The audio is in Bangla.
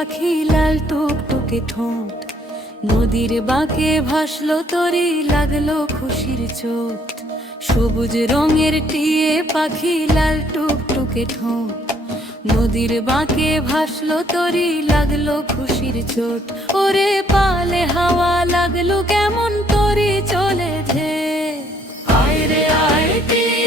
পাখি লাল টুকটুকে ঠোঁট, নদীর বাঁকে ভাসলো তরি লাগলো খুশির চোট। সবুজ রঙের টিয়ে পাখি লাল টুকটুকে ঠোঁট, নদীর বাঁকে ভাসলো তরি লাগলো খুশির চোট। ওরে পালে হাওয়া লাগলো কেমন তরি চলে যে, আয় রে আয় টিয়ে